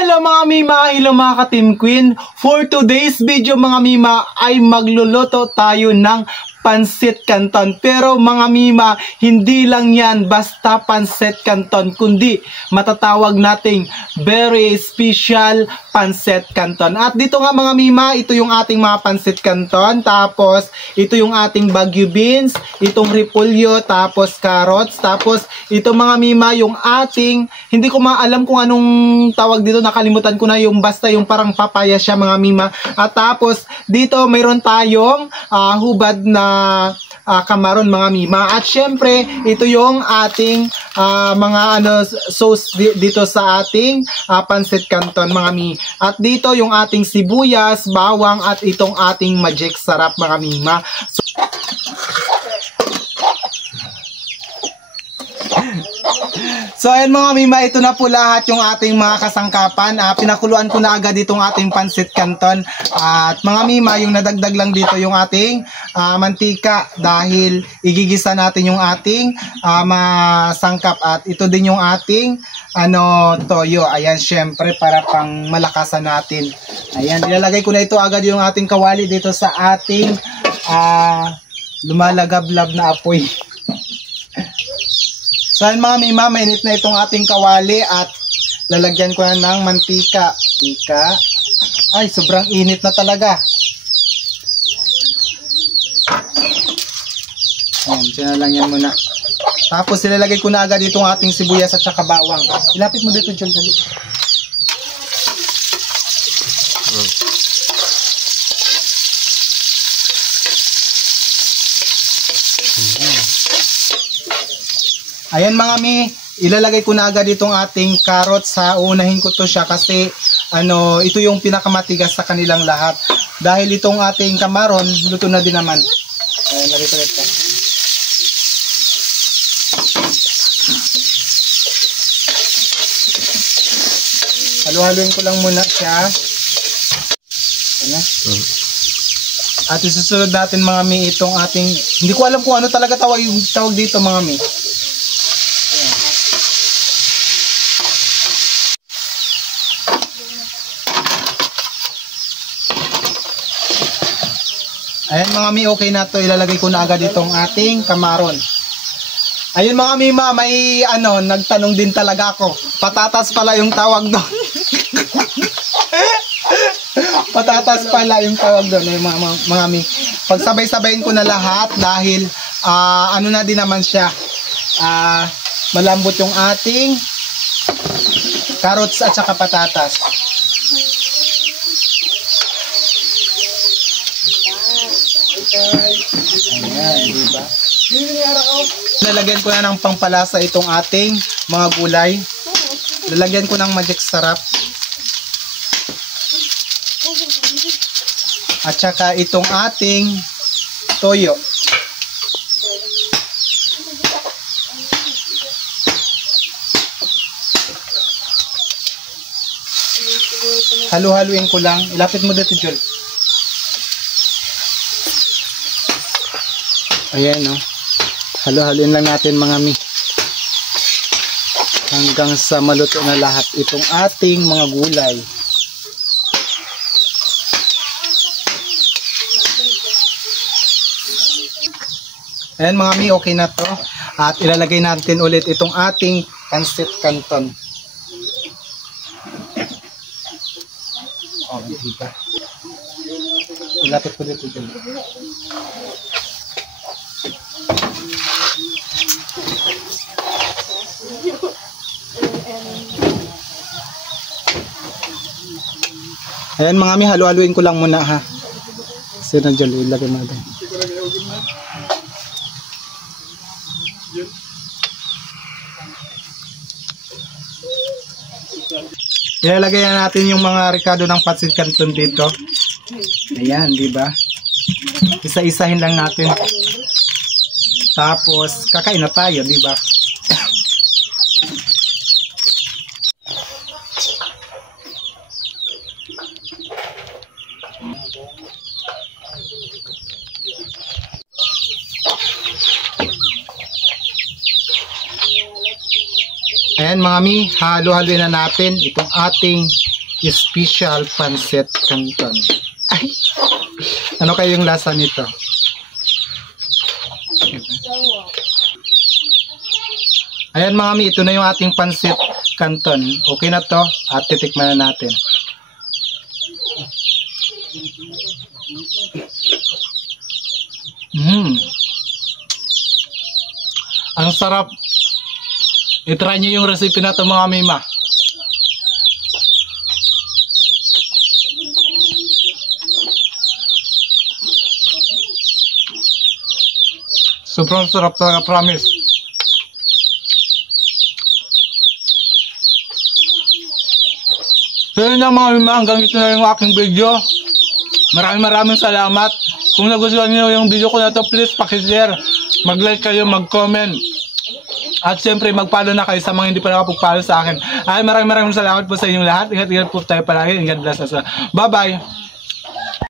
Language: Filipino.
Hello mga Mima, hello mga ka-Team Queen. For today's video mga Mima ay magluluto tayo ng pansit canton. Pero mga Mima, hindi lang yan basta pansit canton, kundi matatawag nating very special pansit canton. At dito nga mga Mima, ito yung ating mga pansit canton. Tapos ito yung ating Baguio beans, itong repolyo, tapos carrots, tapos ito mga Mima yung ating, hindi ko maalam kung anong tawag dito, nakalimutan ko na, yung basta yung parang papaya siya mga Mima. At tapos dito mayroon tayong hubad na kamaron mga Mima. At syempre ito yung ating mga sauce dito sa ating pansit canton mga Mi. At dito yung ating sibuyas, bawang, at itong ating magic sarap mga Mima. So ayan mga Mima, ito na po lahat yung ating mga kasangkapan. Pinakuluan ko na agad itong ating pansit canton. At mga Mima, yung nadagdag lang dito yung ating mantika dahil igigisa natin yung ating masangkap. At ito din yung ating toyo. Ayan, syempre para pang malakasan natin. Ayan, ilalagay ko na ito agad yung ating kawali dito sa ating lumalagablab na apoy. So mga Mima, mainit na itong ating kawali at lalagyan ko na ng mantika. Ay, sobrang init na talaga. Ayan, dyan lang yan muna. Tapos ilalagay ko na agad itong ating sibuyas at saka bawang. Ilapit mo dito, John. Dali. Ayan mga Mi, ilalagay ko na agad itong ating carrots. Uunahin ko to siya kasi ito yung pinakamatigas sa kanilang lahat. Dahil itong ating kamaron, luto na din naman. Ayan, lagay ko ito. Halu-haluin ko lang muna siya. Ayan. At isusunod natin mga Mi itong ating, hindi ko alam kung ano talaga tawag dito mga Mi. Ayan mga Mi, okay na to. Ilalagay ko na agad itong ating kamaron. Ayun mga Mima, may nagtanong din talaga ako. Patatas pala yung tawag doon. Patatas pala yung tawag doon. Ayun, mga Mi. Pagsabay-sabayin ko na lahat dahil na din naman siya. Malambot yung ating carrots at saka patatas. Ayan, diba? Lalagyan ko na ng pangpalasa itong ating mga gulay. Lalagyan ko ng magic sarap. At saka itong ating toyo. Halu-haluin ko lang. Ilapit mo dito, Joel. Ayan, no. Halo-haloin lang natin mga Mi. Hanggang sa maluto na lahat itong ating mga gulay. Ayan mga Mi, okay na to. At ilalagay natin ulit itong ating pansit canton. Oh, diba? Ilapit ko dito. Ayan mga Mi, halu-haluin ko lang muna ha. Kasi nandiyan, ilagay mo doon. Ilalagay na natin yung mga ricado ng pansit canton dito. Ayan, di ba? Isa-isahin lang natin. Tapos kakain na tayo, di ba? Ayan mga mi, halo-haloin na natin itong ating special pancit canton. Ay, ano kayong lasa nito? Ayan mga mi, ito na yung ating pancit canton. Okay na to at titikman na natin. Ang sarap. I-try nyo yung recipe na ito mga mima. Sobrang sarap talaga, promise. So yun lang mga mima, hanggang dito na yung aking video. Maraming salamat. Kung nagustuhan niyo yung video ko na to, please pakishare, mag-like kayo, mag-comment. At syempre mag-follow na kayo sa mga hindi pa nakapag-follow sa akin. Ay maraming salamat po sa inyong lahat. Ingat po tayo palagi. God bless us. Bye bye.